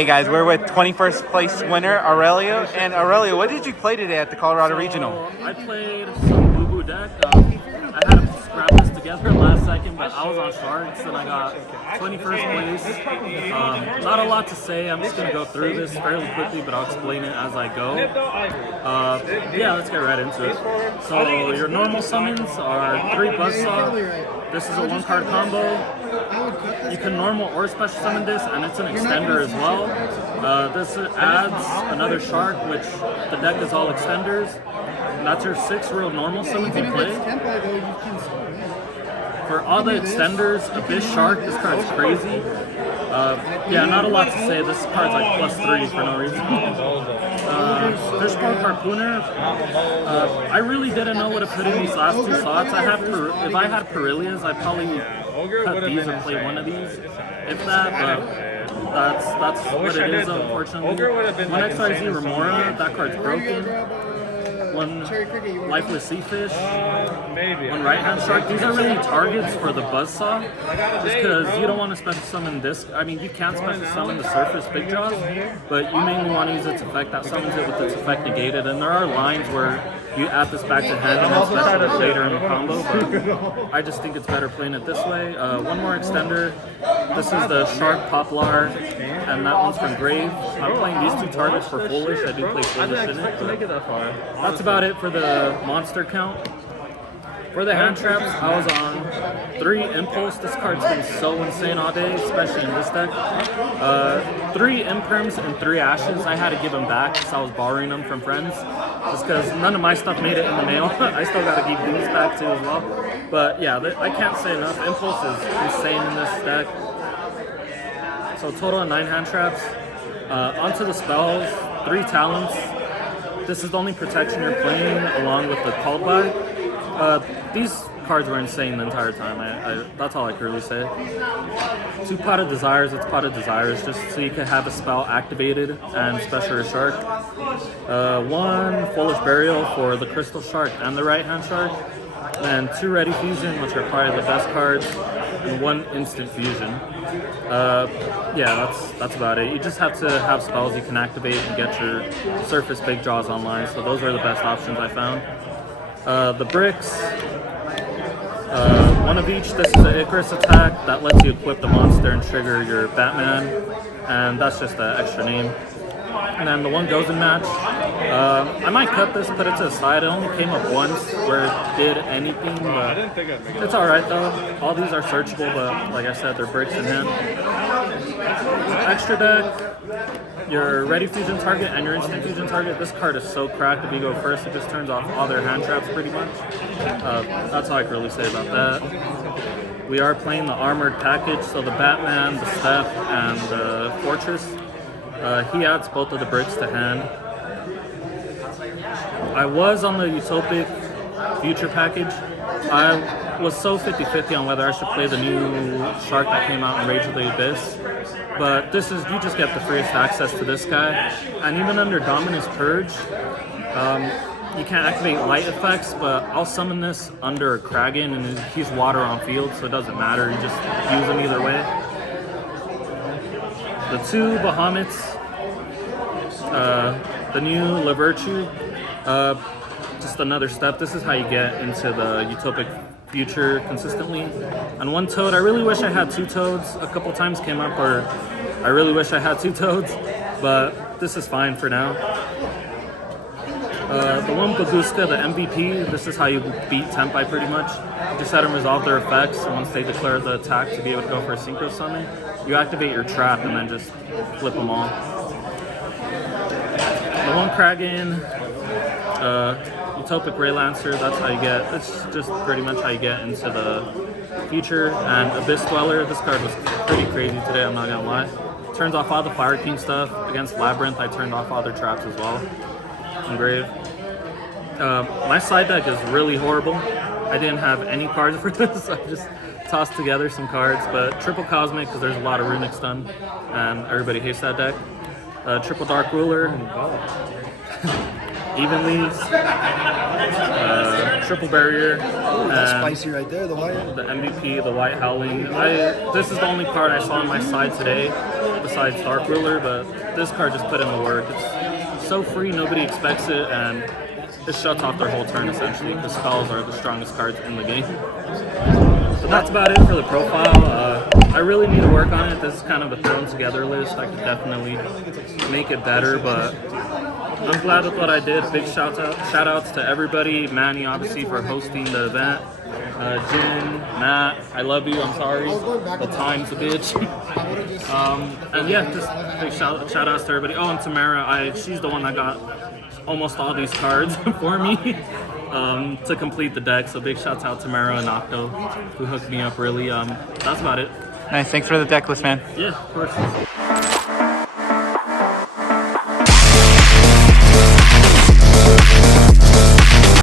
Hey guys, we're with 21st place winner Aurelio. And Aurelio, what did you play today at the Colorado Regional? I played some boo-boo deck. I had to scrap this together last second, but I was on sharks and I got 21st place. Not a lot to say. I'm just going to go through this fairly quickly, but I'll explain it as I go. Yeah, let's get right into it. So your normal summons are 3 Buzzsaw. This is a 1-card combo. You can normal or special summon this, and it's an extender as well. This adds another shark, which the deck is all extenders. And that's your 6 real normal summons you play. For all the extenders, Abyss Shark, this card's crazy. Yeah, not a lot to say. This card's like +3 for no reason. Fishbowl Harpooner. I really didn't know what to put in these last 2 slots. If I had Perilias, I'd probably cut these or play one of these, if that. But that's what it is, unfortunately. One XYZ Remora, that card's broken. One Lifeless Sea Fish, one Right Hand Shark. These are really targets for the Buzzsaw, just because you don't want to special summon this. I mean, you can special summon the Surface Big Jaws, but you mainly want to use its effect that summons it with its effect negated. And there are lines where you add this back to hand and then special it later in the combo, but I just think it's better playing it this way. One more extender. This is the Shark Poplar, and that one's from Grave. I'm playing these 2 targets for Foolish. I do play Foolish in it. That's about it for the monster count. For the hand traps, I was on 3 Impulse. This card's been so insane all day, especially in this deck. 3 Imperms and 3 Ashes. I had to give them back because I was borrowing them from friends. Just because none of my stuff made it in the mail. I still got to give these back too as well. But yeah, I can't say enough. Impulse is insane in this deck. So total of 9 hand traps. Onto the spells, 3 talents. This is the only protection you're playing along with the called by. These cards were insane the entire time. That's all I can really say. 2 Pot of Desires. It's Pot of Desires just so you can have a spell activated and special your shark. 1 Foolish Burial for the Crystal Shark and the Right Hand Shark. And 2 Ready Fusion, which are probably the best cards, and 1 Instant Fusion. Yeah, that's about it. You just have to have spells you can activate and get your Surface Big Jaws online, so those are the best options I found. The bricks, 1 of each. This is an Icarus attack that lets you equip the monster and trigger your Batman, and that's just an extra name. And then the 1 Gozen match. I might cut this, put it to the side. It only came up once where it did anything, but it's alright though. All these are searchable, but like I said, they're bricks in hand. Extra deck, your Ready Fusion target and your Instant Fusion target. This card is so cracked. If you go first, it just turns off all their hand traps pretty much. That's all I can really say about that. We are playing the armored package, so the Batman, the Step, and the Fortress. He adds both of the bricks to hand. I was on the Utopic Future package. I was so 50-50 on whether I should play the new shark that came out in Rage of the Abyss. But this is, you just get the freest access to this guy. And even under Dominus Purge, you can't activate light effects, but I'll summon this under Kragan and he's water on field, so it doesn't matter. You just use him either way. The 2 Bahamut's, the new La Virtue, just another step. This is how you get into the Utopic Future consistently. And 1 Toad, I really wish I had 2 Toads. A couple times came up where I really wish I had 2 Toads, but this is fine for now. The 1 Baguska, the MVP, this is how you beat Tempai pretty much. Just let them resolve their effects, and once they declare the attack to be able to go for a Synchro Summon, you activate your trap and then just flip them all. The 1 Kragan, Utopic Ray Lancer, that's how you get, it's just pretty much how you get into the future. And Abyss Dweller, this card was pretty crazy today, I'm not gonna lie. Turns off all the Fire King stuff. Against Labyrinth, I turned off all their traps as well. Engrave. My side deck is really horrible. I didn't have any cards for this, I just tossed together some cards, but triple Cosmic because there's a lot of Runic stun, and everybody hates that deck. Triple Dark Ruler, Evenly, Triple Barrier, that's spicy right there, the white. The MVP, the White Howling. This is the only card I saw on my side today. The besides Dark Ruler, but this card just put in the work. It's so free, nobody expects it, and it shuts off their whole turn essentially. The spells are the strongest cards in the game. So that's about it for the profile. I really need to work on it. This is kind of a thrown together list. I could definitely make it better, but I'm glad with what I did. Big shout outs to everybody. Manny, obviously, for hosting the event. Jin, Matt, I love you. I'm sorry. The time's a bitch. And yeah, just big shout outs to everybody. Oh, and Tamara, she's the one that got almost all these cards for me to complete the deck. So big shouts out to Tamara and Octo, who hooked me up really. That's about it. Nice. Thanks for the deck list, man. Yeah, of course.